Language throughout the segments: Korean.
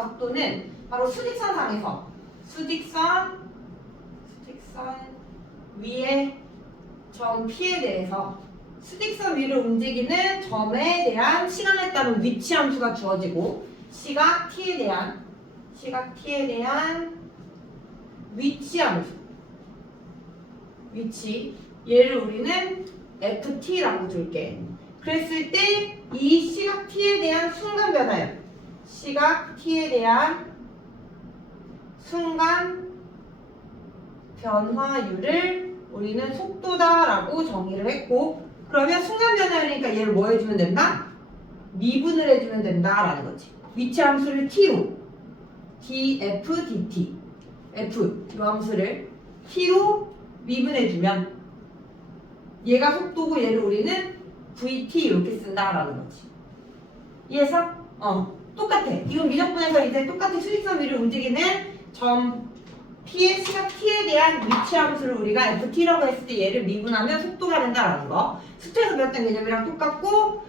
가속도는 바로 수직선상에서 수직선 위에 점 P에 대해서 수직선 위를 움직이는 점에 대한 시간에 따른 위치 함수가 주어지고 시각 T에 대한 위치 함수 얘를 우리는 FT라고 줄게. 그랬을 때 이 시각 T에 대한 순간 변화율 시각 T에 대한 순간 변화율을 우리는 속도다라고 정의를 했고, 그러면 순간 변화율이니까 얘를 뭐 해주면 된다? 미분을 해주면 된다라는 거지. 위치 함수를 t로 df dt f 이 함수를 t로 미분해주면 얘가 속도고 얘를 우리는 vt 이렇게 쓴다라는 거지. 이해해서? 똑같아. 이건 미적분에서 이제 똑같이 수직선 위를 움직이는 점 P의 시각 T에 대한 위치 함수를 우리가 FT라고 했을 때 얘를 미분하면 속도가 된다라는 거. 수트에서 배웠던 개념이랑 똑같고,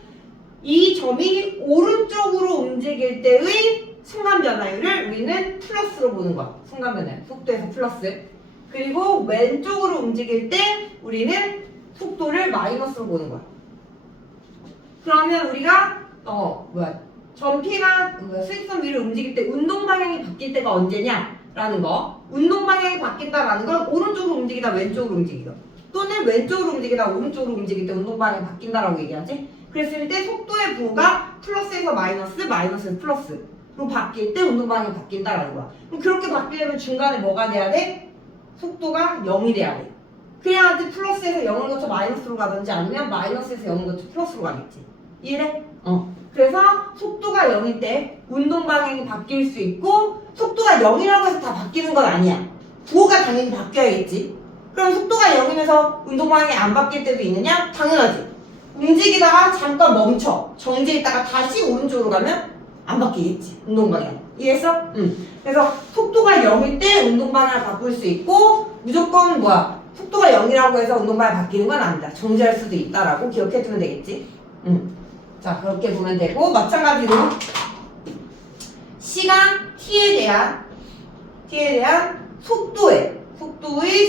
이 점이 오른쪽으로 움직일 때의 순간 변화율을 우리는 플러스로 보는 거야. 순간 변화율. 속도에서 플러스. 그리고 왼쪽으로 움직일 때 우리는 속도를 마이너스로 보는 거야. 그러면 우리가 점 P가 수직선 위를 움직일 때 운동 방향이 바뀔 때가 언제냐? 라는 거. 운동 방향이 바뀐다라는 건 오른쪽으로 움직이다 왼쪽으로 움직이다 또는 왼쪽으로 움직이다 오른쪽으로 움직일 때 운동 방향이 바뀐다라고 얘기하지. 그랬을 때 속도의 부호가 플러스에서 마이너스, 마이너스에서 플러스로 바뀔 때 운동 방향이 바뀐다라는 거야. 그럼 그렇게 바뀌려면 중간에 뭐가 돼야 돼? 속도가 0이 돼야 돼. 그래야지 플러스에서 0을 거쳐 마이너스로 가든지 아니면 마이너스에서 0을 거쳐 플러스로 가겠지. 이해돼? 그래서 속도가 0일 때 운동 방향이 바뀔 수 있고, 속도가 0이라고 해서 다 바뀌는 건 아니야. 부호가 당연히 바뀌어야겠지. 그럼 속도가 0이면서 운동 방향이 안 바뀔 때도 있느냐? 당연하지. 움직이다가 잠깐 멈춰. 정지했다가 다시 오른쪽으로 가면 안 바뀌겠지. 운동 방향. 이해했어? 그래서 속도가 0일 때 운동 방향을 바꿀 수 있고, 무조건 속도가 0이라고 해서 운동 방향이 바뀌는 건 아니다. 정지할 수도 있다라고 기억해두면 되겠지. 자, 그렇게 보면 되고, 마찬가지로 시간 T에 대한 속도의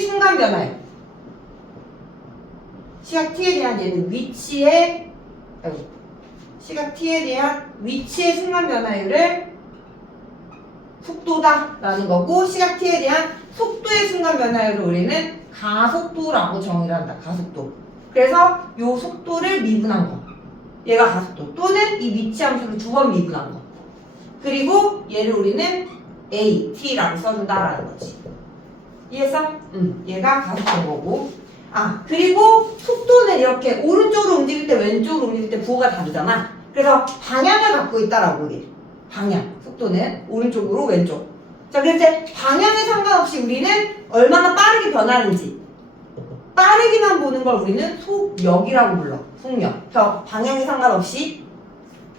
순간 변화율. 시각 T에 대한 얘는 시각 T에 대한 위치의 순간 변화율을 속도다라는 거고, 시각 T에 대한 속도의 순간 변화율을 우리는 가속도라고 정의를 한다. 가속도. 그래서 요 속도를 미분한 거. 얘가 가속도 또는 이 위치 함수를 2번 미분한 거. 그리고 얘를 우리는 AT라고 써준다라는 거지. 이해했어? 얘가 가속도인 거고. 그리고 속도는 이렇게 오른쪽으로 움직일 때 왼쪽으로 움직일 때 부호가 다르잖아. 그래서 방향을 갖고 있다라고 해. 방향. 속도는 오른쪽으로 왼쪽. 자, 그래서 방향에 상관없이 우리는 얼마나 빠르게 변하는지 빠르기만 보는 걸 우리는 속력이라고 불러. 속력. 방향에 상관없이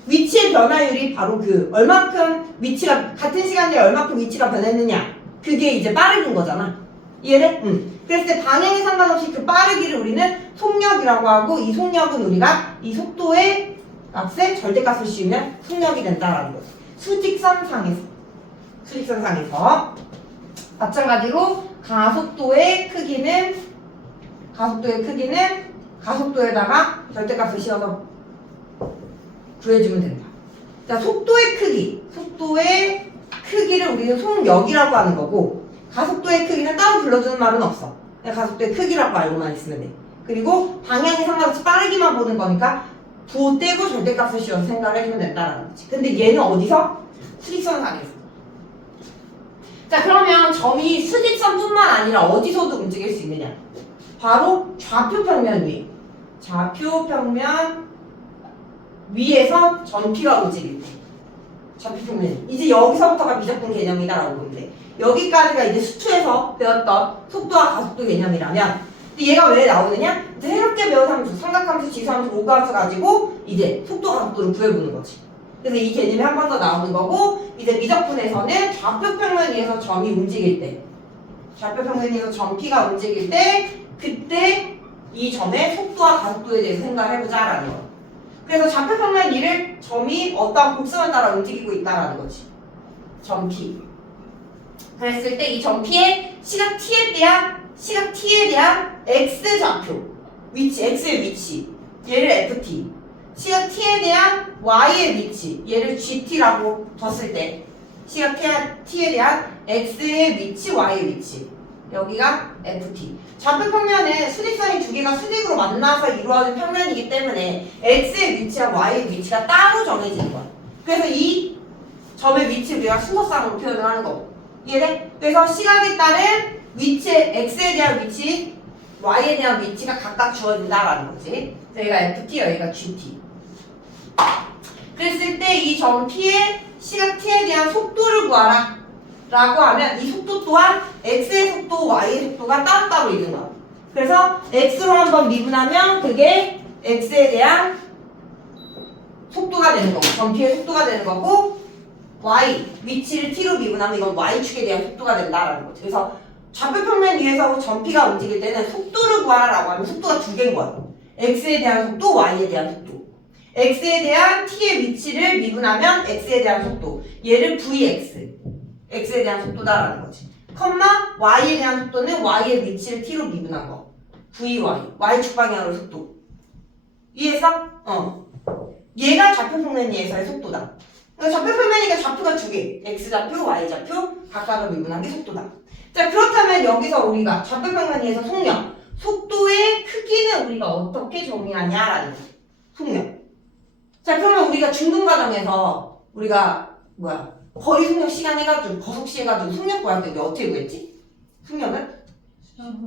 위치의 변화율이 바로 얼만큼 위치가 같은 시간에 얼만큼 위치가 변했느냐, 그게 이제 빠르긴 거잖아. 이해돼? 그랬을 때 방향에 상관없이 그 빠르기를 우리는 속력이라고 하고, 이 속력은 우리가 이 속도의 값에 절대값을 씌우면 속력이 된다라는 거지. 수직선상에서 마찬가지로 가속도의 크기는 가속도에다가 절대값을 씌워서 구해주면 된다. 자, 속도의 크기를 우리는 속력이라고 하는 거고, 가속도의 크기는 따로 불러주는 말은 없어. 그냥 가속도의 크기라고 알고만 있으면 돼. 그리고 방향에 상관없이 빠르기만 보는 거니까 부호 떼고 절대값을 씌워서 생각을 해주면 된다라는 거지. 근데 얘는 어디서? 수직선상에서. 자, 그러면 점이 수직선뿐만 아니라 어디서도 움직일 수 있느냐? 바로 좌표평면 위에. 좌표평면 위에서 점 P가 움직일 때. 좌표평면. 이제 여기서부터가 미적분 개념이다라고 보면 돼. 여기까지가 이제 수투에서 배웠던 속도와 가속도 개념이라면, 근데 얘가 왜 나오느냐? 이제 새롭게 배운 함수, 삼각함수, 지수함수, 로그함수 가지고 이제 속도, 가속도를 구해보는 거지. 그래서 이 개념이 한 번 더 나오는 거고, 이제 미적분에서는 좌표평면 위에서 점이 움직일 때, 좌표평면 위에서 점 P가 움직일 때, 그때 이 점의 속도와 가속도에 대해서 생각을 해보자라는 거. 그래서 좌표평면 위를 점이 어떠한 곡선을 따라 움직이고 있다라는 거지. 점 P. 그랬을 때 이 점 P의 시각 T에 대한 X 좌표 위치, X의 위치 얘를 FT, 시각 T에 대한 Y의 위치 얘를 GT라고 뒀을 때 시각 T에 대한 X의 위치, Y의 위치 여기가 FT. 좌표 평면은 수직선이 두 개가 수직으로 만나서 이루어진 평면이기 때문에 X의 위치와 Y의 위치가 따로 정해지는 거야. 그래서 이 점의 위치를 우리가 순서상으로 표현을 하는 거고. 이해돼? 그래서 시각에 따른 위치의 X에 대한 위치, Y에 대한 위치가 각각 주어진다라는 거지. 여기가 FT, 여기가 GT. 그랬을 때 이 점 P의 시각 T에 대한 속도를 구하라 라고 하면 이 속도 또한 X의 속도, Y의 속도가 따로따로 있는 거야. 그래서 X로 한번 미분하면 그게 X에 대한 속도가 되는 거고 점 P의 속도가 되는 거고 Y, 위치를 T로 미분하면 이건 Y축에 대한 속도가 된다라는 거지. 그래서 좌표 평면 위에서 점 P가 움직일 때는 속도를 구하라라고 하면 속도가 두 개인 거야. X에 대한 속도, Y에 대한 속도. X에 대한 T의 위치를 미분하면 X에 대한 속도. 얘를 VX. X에 대한 속도다라는 거지. 컴마 Y에 대한 속도는 Y의 위치를 T로 미분한 거. VY. Y축 방향으로 속도. 이해했어? 얘가 좌표 평면 위에서의 속도다. 그러니까 좌표 평면이니까 좌표가 두 개. X좌표, Y좌표 각각을 미분한 게 속도다. 자, 그렇다면 여기서 우리가 좌표 평면 위에서 속력. 속도의 크기는 우리가 어떻게 정의하냐라는 거지. 속력. 자, 그러면 우리가 중등 과정에서 우리가 거리 속력 시간 해가지고 거속시 해가지고 속력 구할 때 우리 어떻게 구했지? 속력은?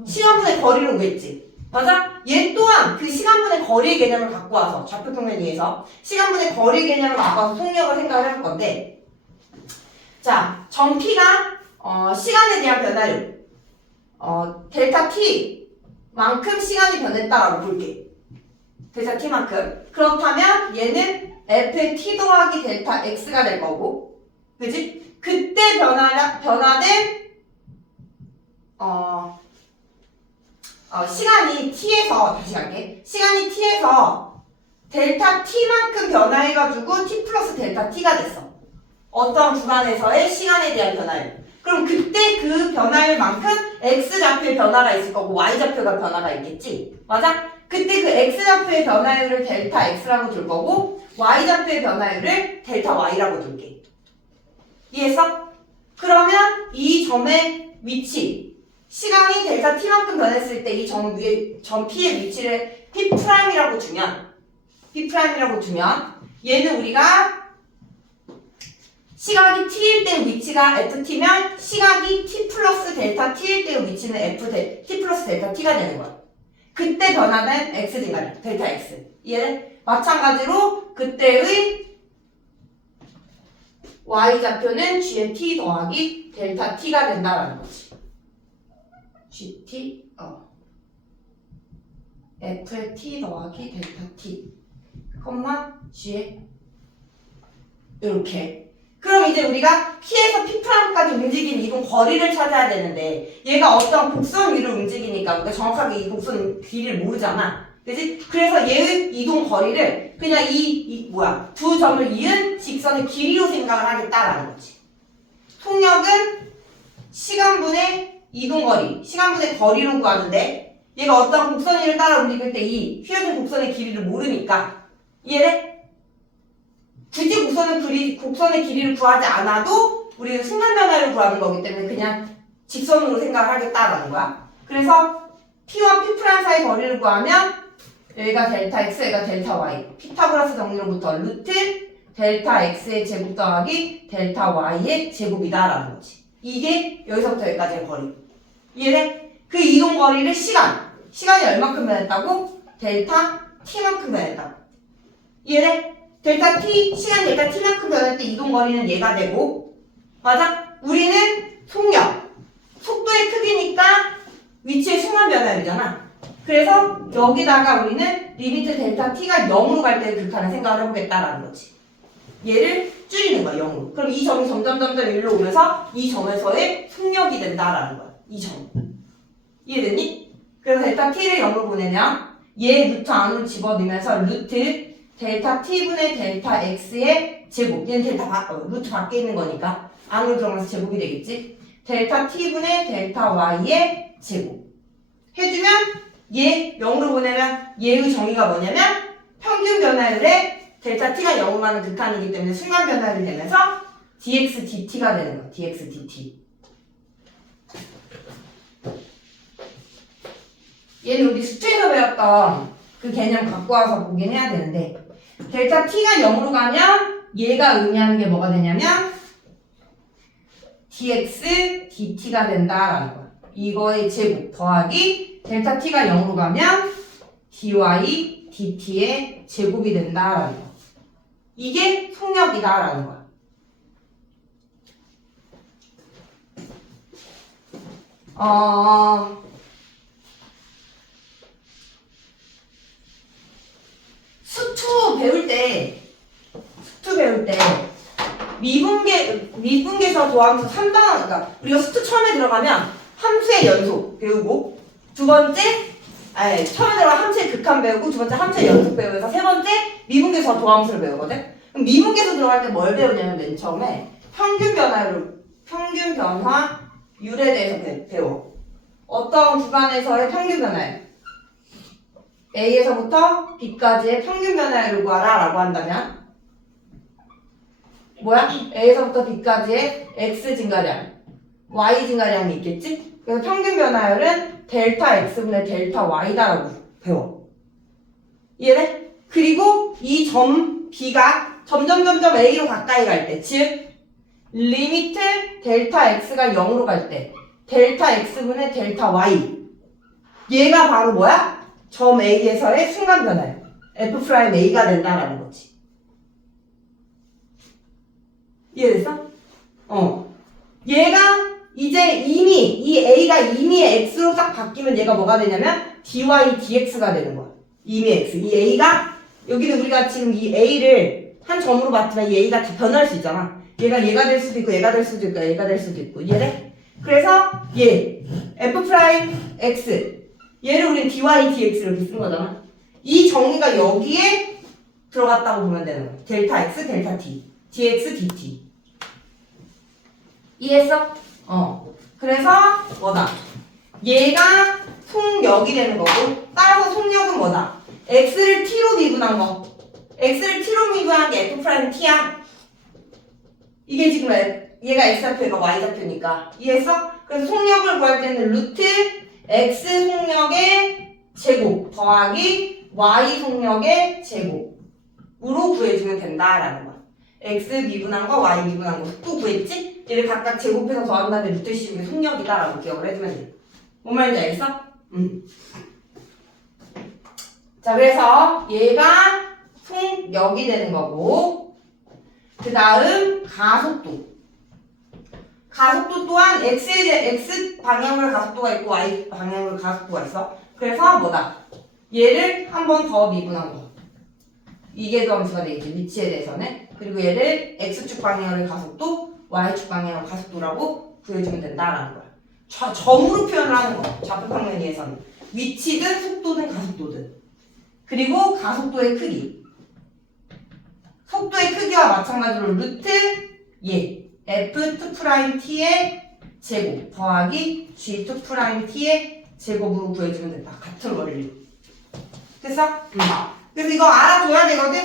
시간분의 거리로 구했지. 맞아? 얘 또한 그 시간분의 거리의 개념을 갖고 와서 좌표 평면 위에서 시간분의 거리 개념을 갖고 와서 속력을 생각을 할 건데 자, 점 P가 시간에 대한 변화율 델타 T만큼 시간이 변했다라고 볼게. 델타 T만큼. 그렇다면 얘는 F의 T 더하기 델타 X가 될 거고 그치? 그때 변화된 시간이 T에서 다시 갈게. 시간이 T에서 델타 T만큼 변화해가지고 T 플러스 델타 T가 됐어. 어떤 구간에서의 시간에 대한 변화율. 그럼 그때 그 변화율만큼 X좌표의 변화가 있을 거고 Y좌표가 변화가 있겠지? 맞아? 그때 그 X좌표의 변화율을 델타 X라고 둘 거고 Y좌표의 변화율을 델타 Y라고 둘게. 이해했어? 그러면 이 점의 위치 시간이 델타 T만큼 변했을 때 이 점 위에 점 P의 위치를 P'이라고 두면 얘는 우리가 시각이 T일 때 위치가 FT면 시각이 T 플러스 델타 T일 때 위치는 T 플러스 델타 T가 되는 거야. 그때 변화된 X 증가율 델타 X. 얘는 마찬가지로 그때의 Y좌표는 G의 T 더하기 델타 T가 된다라는 거지. GT, F의 T 더하기 델타 T, G의 이렇게. 그럼 이제 우리가 P에서 P'까지 움직이는 이동 거리를 찾아야 되는데 얘가 어떤 곡선 위로 움직이니까 우리가 정확하게 이 곡선 길이를 모르잖아. 그치? 그래서 얘의 이동 거리를 그냥 두 점을 이은 직선의 길이로 생각을 하겠다라는 거지. 속력은 시간분의 이동거리, 시간분의 거리로 구하는데 얘가 어떤 곡선 위를 따라 움직일 때 이 휘어진 곡선의 길이를 모르니까 이해돼? 굳이 곡선의 길이를 구하지 않아도 우리는 순간 변화를 구하는 거기 때문에 그냥 직선으로 생각을 하겠다라는 거야. 그래서 P와 P' 사이 거리를 구하면 여기가 델타 X, 여기가 델타 Y. 피타고라스 정리로부터 루트 델타 X의 제곱 더하기 델타 Y의 제곱이다라는 거지. 이게 여기서부터 여기까지의 거리. 이해돼? 그 이동 거리를 시간이 얼마큼 변했다고? 델타 T만큼 변했다고. 이해돼? 델타 T, 시간 델타 T만큼 변할 때 이동 거리는 얘가 되고 맞아? 우리는 속력, 속도의 크기니까 위치의 순간 변화율이잖아. 그래서 여기다가 우리는 리미트 델타 T가 0으로 갈 때 극한을 생각을 해보겠다라는 거지. 얘를 줄이는 거야, 0으로. 그럼 이 점이 점점 일로 오면서 이 점에서의 속력이 된다라는 거야. 이 점. 이해됐니? 그래서 델타 T를 0으로 보내면 얘 루트 안으로 집어넣으면서 루트 델타 T분의 델타 X의 제곱. 얘는 루트 밖에 있는 거니까 안으로 들어가서 제곱이 되겠지? 델타 t분의 델타 y의 제곱 해주면 얘 0으로 보내면 얘의 정의가 뭐냐면 평균 변화율에 델타 t가 0으로 가는 극한이기 때문에 순간 변화율이 되면서 dx dt가 되는 거야. dx dt. 얘는 우리 수트에서 배웠던 그 개념 갖고 와서 보긴 해야 되는데 델타 t가 0으로 가면 얘가 의미하는 게 뭐가 되냐면 dx dt가 된다라는 거야. 이거의 제곱 더하기 델타 t가 0으로 가면 dy dt의 제곱이 된다라는 거. 이게 속력이다라는 거야. 수투 배울 때 미분계에서 더하면서 3단, 그러니까 우리가 수투 처음에 들어가면 함수의 연속 배우고 두 번째 처음에 들어가 함수의 극한 배우고 두 번째 함수의 연속 배우면서 세 번째 미분계에서 더함수를 배우거든. 그럼 미분계에서 들어갈 때 뭘 배우냐면 맨 처음에 평균 변화율에 대해서 배워. 어떤 구간에서의 평균 변화율 A에서부터 B까지의 평균 변화율을 구하라 라고 한다면 뭐야? A에서부터 B까지의 X 증가량, Y 증가량이 있겠지? 그래서 평균 변화율은 델타 X분의 델타 Y다라고 배워. 이해돼? 그리고 이 점 B가 점점 A로 가까이 갈 때, 즉 리미트 델타 X가 0으로 갈 때 델타 X분의 델타 Y 얘가 바로 뭐야? 점 A에서의 순간 변화율 F'A가 된다라는 거지. 이해됐어? 얘가 이제 이 A가 이미 X로 딱 바뀌면 얘가 뭐가 되냐면 dy dx가 되는 거야. 이미 X. 이 A가 여기는 우리가 지금 이 A를 한 점으로 봤지만 이 A가 다 변할 수 있잖아. 얘가 될 수도 있고 얘가 될 수도 있고 얘가 될 수도 있고. 이해돼? 그래서 얘 F'X 얘를 우리는 dy dx 이렇게 쓴 거잖아. 이 정의가 여기에 들어갔다고 보면 되는 거야. 델타 x 델타 t dx dt. 이해했어? 그래서 뭐다? 얘가 속력이 되는 거고 따라서 속력은 뭐다? x를 t로 미분한 거. x를 t로 미분한 게 F'T야. 이게 지금 얘가 x좌표 얘가 y좌표니까. 이해했어? 그래서 속력을 구할 때는 루트 x 속력의 제곱 더하기 y 속력의 제곱으로 구해주면 된다라는 거야. x 미분한 거, y 미분한 거 또 구했지? 얘를 각각 제곱해서 더한 다음에 루트 씌우면 속력이다라고 기억을 해주면 돼. 뭔 말인지 알겠어? 자, 그래서 얘가 속력이 되는 거고 그 다음 가속도. 가속도 또한 x 방향으로 가속도가 있고 y 방향으로 가속도가 있어. 그래서 뭐다? 얘를 한 번 더 미분한 거. 이게 함수가 되겠지. 위치에 대해서는. 그리고 얘를 x축 방향으로 가속도, y축 방향으로 가속도라고 구해주면 된다라는 거야. 점으로 표현을 하는 거. 좌표 평면에서는. 위치든 속도든 가속도든. 그리고 가속도의 크기. 속도의 크기와 마찬가지로 루트 얘. F2'T의 제곱 더하기 G2'T의 제곱으로 구해주면 된다. 같은 원리로. 됐어? 그래서 이거 알아둬야 되거든?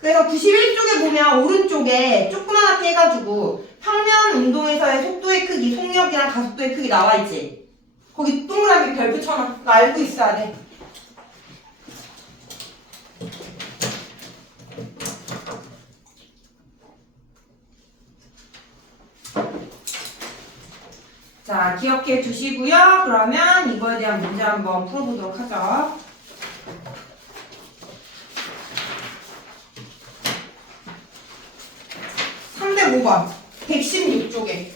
그래서 91쪽에 보면 오른쪽에 조그맣게 해가지고 평면 운동에서의 속도의 크기, 속력이랑 가속도의 크기 나와있지? 거기 동그라미 별 붙여놔. 그거 알고 있어야 돼. 자, 기억해 주시고요. 그러면 이거에 대한 문제 한번 풀어보도록 하죠. (305번) 116쪽에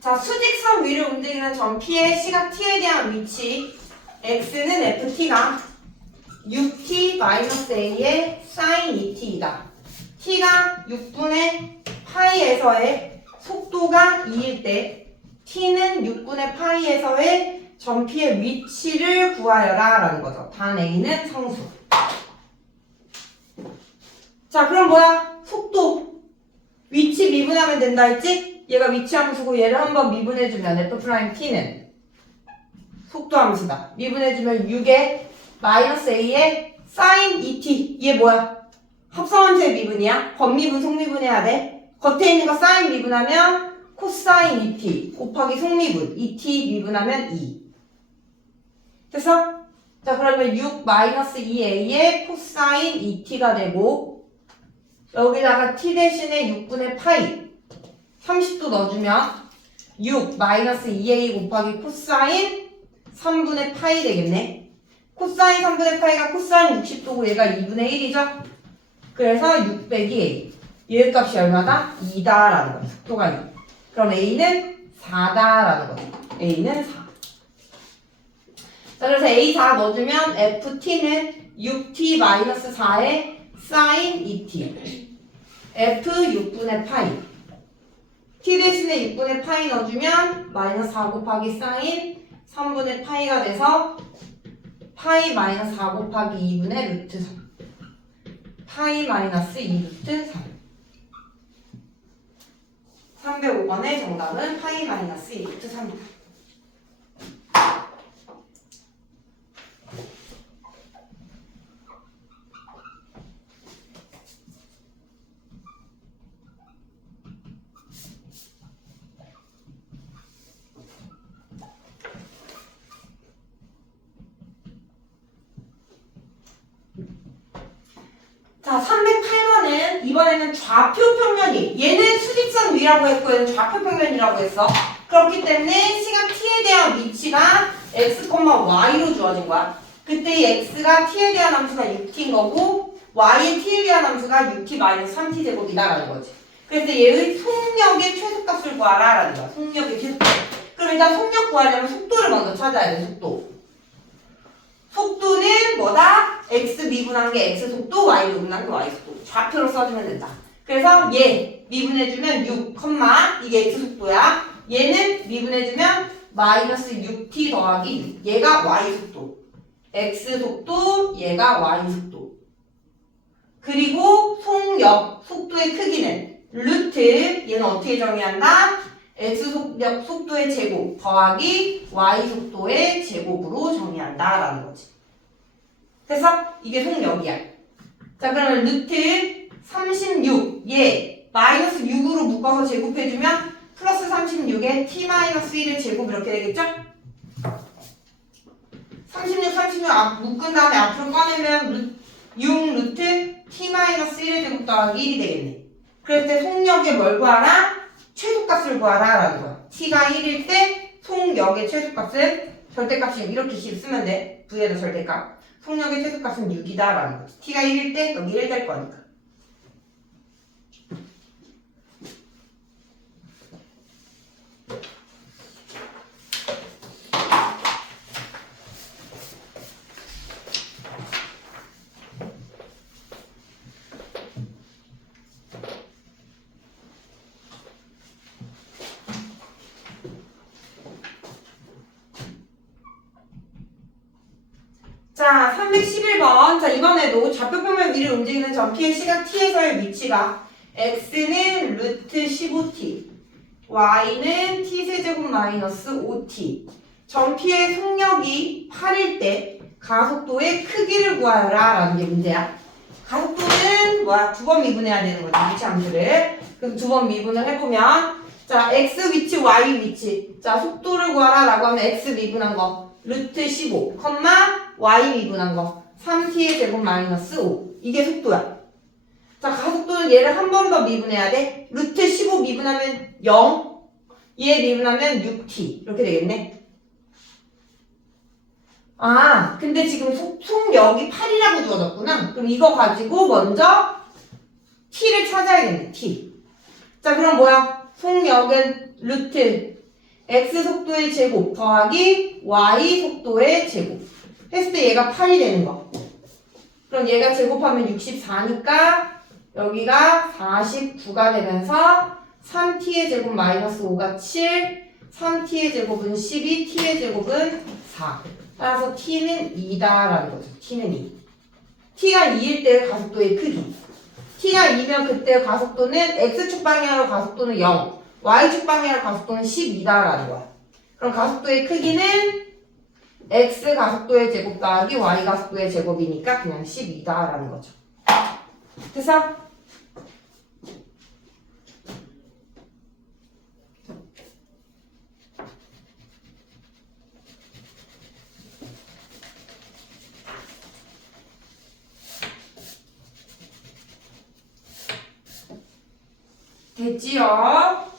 자, 수직선 위를 움직이는 점 P의 시각 T에 대한 위치 x는 ft가 6t-a의 sin 2t이다. t가 6분의 파이에서의 속도가 2일 때 t는 6분의 파이에서의 전피의 위치를 구하여라 라는 거죠. 단 a는 상수. 자, 그럼 뭐야? 속도 위치 미분하면 된다 했지? 얘가 위치 함수고 얘를 한번 미분해주면 f't는 속도 함수다. 미분해주면 6의 마이너스 a의 sin 2t. 얘 뭐야? 합성함수의 미분이야. 겉미분, 속미분 해야 돼. 겉에 있는 거 sin 미분하면 코사인 2t 곱하기 속미분 2t 미분하면 2. 됐어? 자, 그러면 6 마이너스 2a의 코사인 2t가 되고 여기다가 t 대신에 6분의 파이 30도 넣어주면 6 마이너스 2a 곱하기 코사인 3분의 파이 되겠네. 코사인 3분의 파이가 코사인 60도고 얘가 2분의 1이죠? 그래서 6 빼기 a. 얘 값이 얼마다? 2다라는 거야. 속도가 2. 그럼 a는 4다라는 거야. a는 4. 자, 그래서 a 4 넣어주면 ft는 6t-4의 sin 2t. f 6분의 파이. t 대신에 6분의 파이 넣어주면 마이너스 4 곱하기 sin 3분의 파이가 돼서 파이 마이너스 4 곱하기 2분의 루트 3. 파이 마이너스 2 루트 3. 305번의 정답은 파이 마이너스 2 루트 3이다. 자, 308번은 이번에는 좌표 평면이 얘는 수직선 위라고 했고 얘는 좌표 평면이라고 했어. 그렇기 때문에 시간 t에 대한 위치가 x, y로 주어진 거야. 그때 이 x가 t에 대한 함수가 6t인 거고 y의 t에 대한 함수가 6t-3t 제곱이다라는 거지. 그래서 얘의 속력의 최소값을 구하라 라는 거야. 속력의 최소값. 그럼 일단 속력 구하려면 속도를 먼저 찾아야 돼. 속도는 뭐다? x 미분한 게 x 속도, y 미분한 게 y 속도. 좌표로 써주면 된다. 그래서 얘 미분해주면 6, 이게 x 속도야. 얘는 미분해주면 마이너스 6t 더하기 6. 얘가 y 속도. x 속도, 얘가 y 속도. 그리고 속력, 속도의 크기는 루트, 얘는 어떻게 정의한다? x 속도의 제곱 더하기 y 속도의 제곱으로 정의한다 라는 거지. 그래서 이게 속력이야. 자, 그러면 루트 36 얘 마이너스 6으로 묶어서 제곱해주면 플러스 36에 t-1을 제곱 이렇게 되겠죠? 36 묶은 다음에 앞으로 꺼내면 6 루트 t-1의 제곱 더하기 1이 되겠네. 그럴 때 속력의 뭘 구하라? 최소값을 구하라 라는 거야. t가 1일 때 속력의 최소값은 절대값이 이렇게 쓰면 돼. v에다 절대값. 속력의 최소값은 6이다 라는 거지. t가 1일 때 여기 1 될 거니까. 자, 311번. 자, 이번에도 좌표평면 위를 움직이는 전피의 시간 t에서의 위치가 x는 루트 15t, y는 t세제곱 마이너스 5t. 전피의 속력이 8일 때 가속도의 크기를 구하여라 라는 게 문제야. 가속도는 뭐야? 두 번 미분해야 되는 거지, 위치 함수를. 그래서 두 번 미분을 해보면 자, x 위치, y 위치. 자, 속도를 구하라 라고 하면 x 미분한 거 루트 15, y 미분한 거 3t의 제곱 마이너스 5. 이게 속도야. 자, 가속도는 얘를 한 번 더 미분해야 돼. 루트 15 미분하면 0, 얘 미분하면 6t 이렇게 되겠네. 아, 근데 지금 속력이 8이라고 주어졌구나. 그럼 이거 가지고 먼저 t를 찾아야겠네. t. 자, 그럼 뭐야? 속력은 루트 x 속도의 제곱 더하기 y 속도의 제곱 했을 때 얘가 8이 되는 거. 그럼 얘가 제곱하면 64니까 여기가 49가 되면서 3t의 제곱 마이너스 5가 7, 3t의 제곱은 12, t의 제곱은 4. 따라서 t는 2다라는 거죠. t는 2. t가 2일 때의 가속도의 크기. t가 2면 그때 가속도는 x축 방향으로 가속도는 0, y축 방향으로 가속도는 12다라는 거야. 그럼 가속도의 크기는 x 가속도의 제곱 더하기 y 가속도의 제곱이니까 그냥 12다라는 거죠. 됐어? 됐지요?